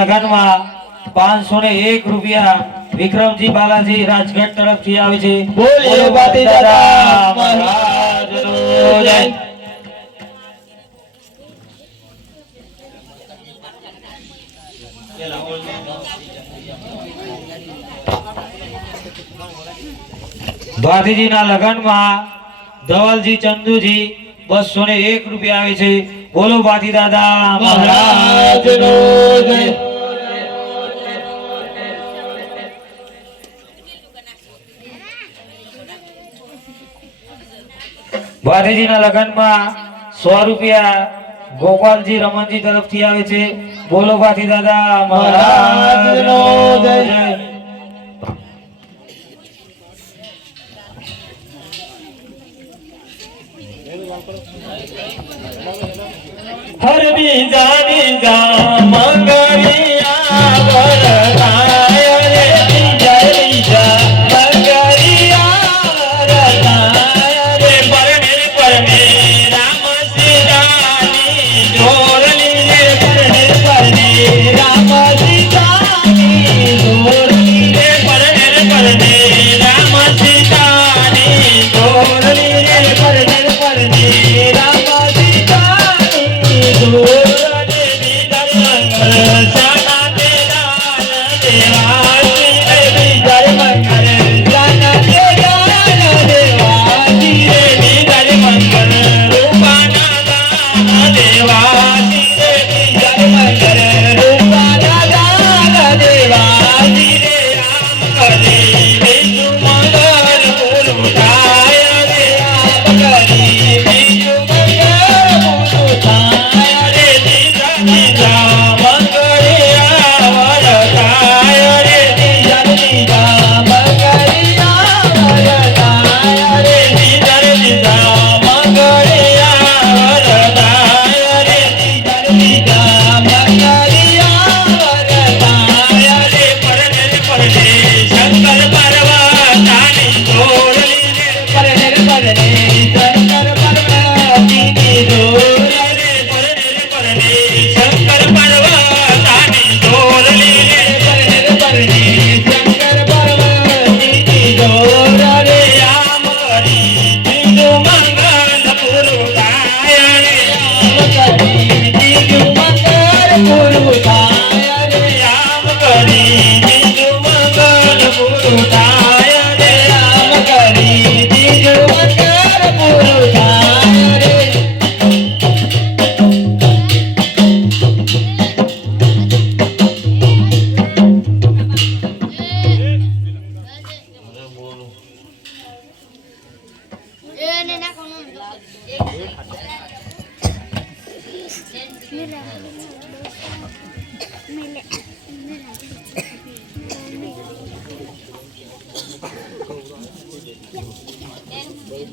લગનમાં પાંચસો ને એક રૂપિયા વિક્રમજી બાલાજી રાજગઢ તરફથી આવે છે. બોલીએ બાતી દાદા મહારાજ ધવલજી ચંદુજી બસો ને એક રૂપિયા આવે છે. બોલો બાથી દાદા મહારાજ ભાટીજીના લગ્નમાં સો રૂપિયા ગોપાલજી રમણજી તરફથી આવે છે. બોલો ભાટી દાદા મહારાજ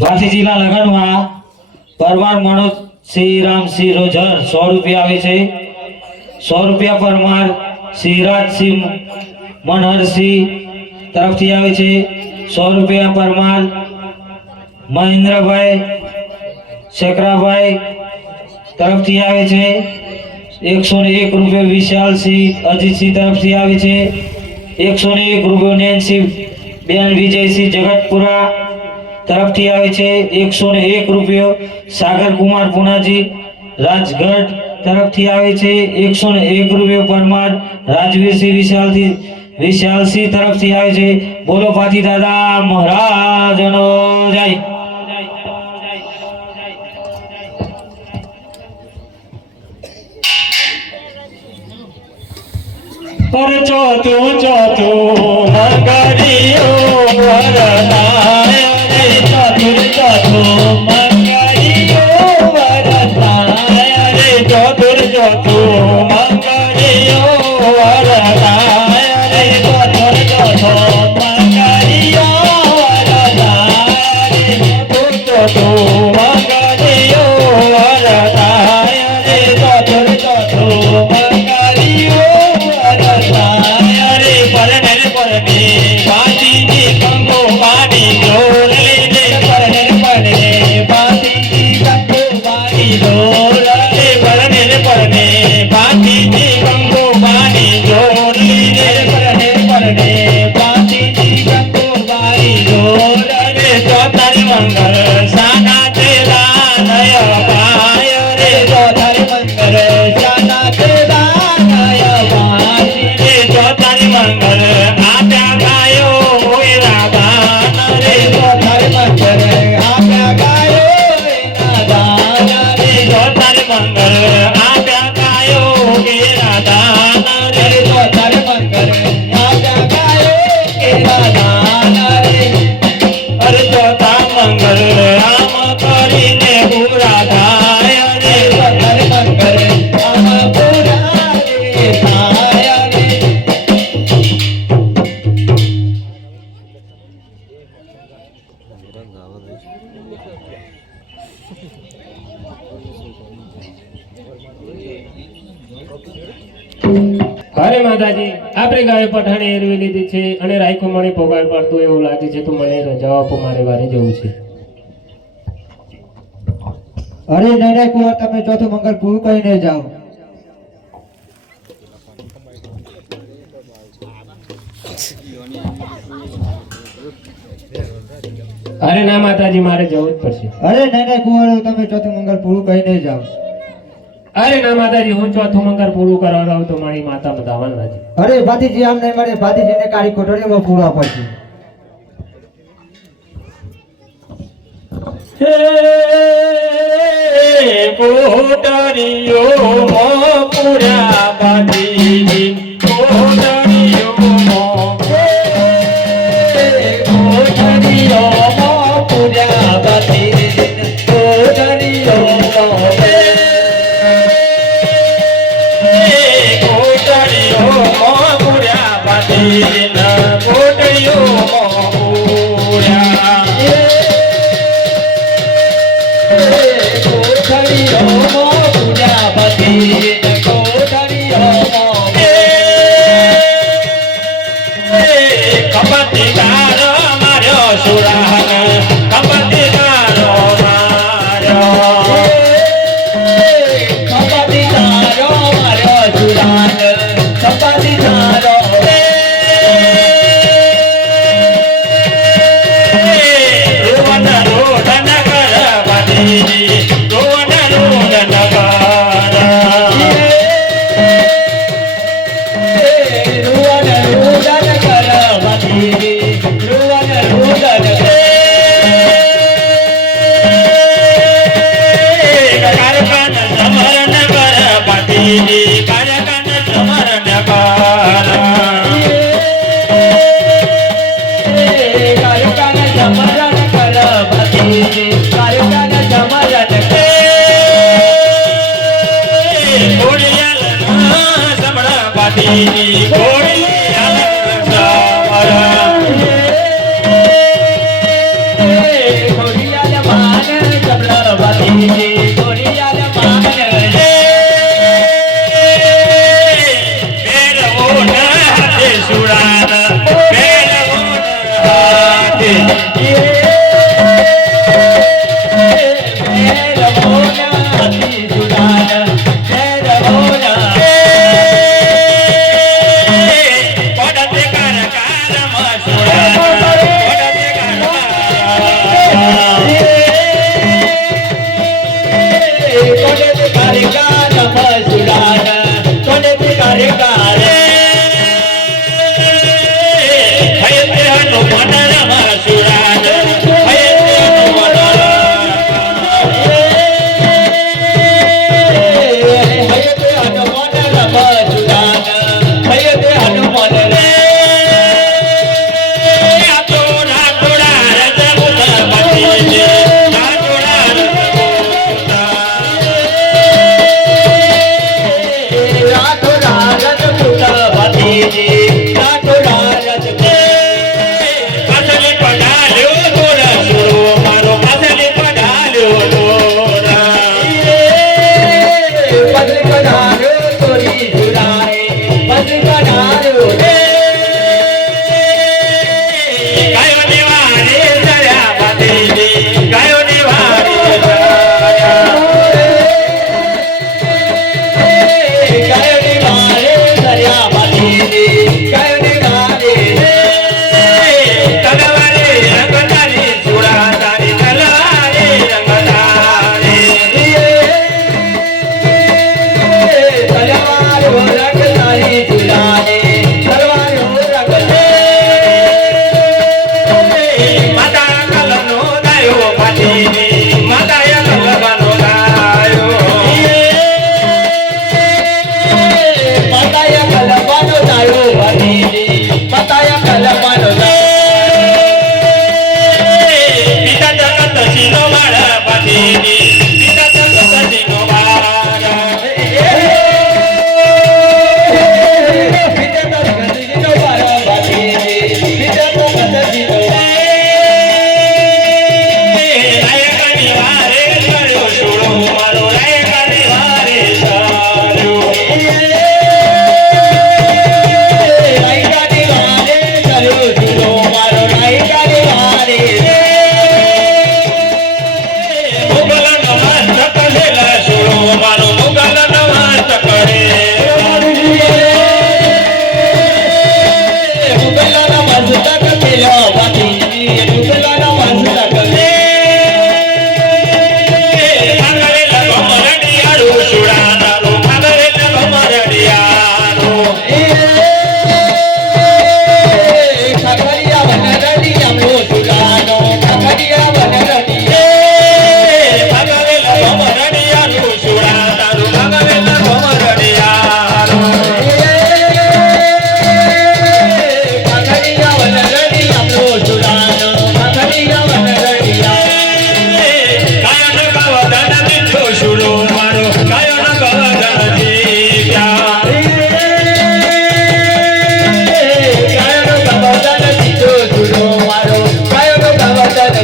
ભાતીજીના લગ્નમાં પરમાર મનોજ શ્રી રામસિંહ રોજર સો રૂપિયા આવે છે. સો રૂપિયા પરમાર શ્રી રાજસિંહ મનહરસિંહ તરફથી આવે છે. સો રૂપિયા પરમાર મહેન્દ્રભાઈ શેખરાભાઈ તરફથી આવે છે. એકસો ને એક રૂપિયો વિશાલસિંહ અજીતસિંહ તરફથી આવે છે. એકસો ને એક રૂપિયો નેનસિંહ બેન વિજયસિંહ જગતપુરા તરફથી આવે છે એકસો ને એક રૂપિયો. સાગર કુમાર પુનાજી રાજગઢ તરફથી આવે છે એકસો ને એક રૂપિયો પરમાર. રાજવીરસિંહ વિશાલથી વિશાલસિંહ તરફથી આવે છે. બોલો પાથી દાદા, મહારાજનો જય. પર ચોથું ચોથું અરે માતાજી આપણે ગાયો પઠાણી એરવી લીધી છે અને રાયકો મને પગાર પડતું એવું લાગે છે તો મને રજા આપો મારે વારે જવું છે. અરે નાના કુંવર તમે ચોથું મંગળ પૂરું કરીને જાઓ. અરે ના માતાજી મારે જવું જ પડશે. અરે નાના કુંવર તમે ચોથું મંગળ પૂરું કરીને જાઓ. અરે ના માતાજી હું ચોથું મંગળ પૂરું કરવા જાઉં તો મારી માતા બધાવાન નથી. અરે ભાતીજી આમ નહીં મળે. ભાતીજીને કાળી કોટડીમાં પૂરા પડશે. કોટરીઓ પૂરા બાજી Yeah. Yeah. Yeah.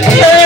Yeah.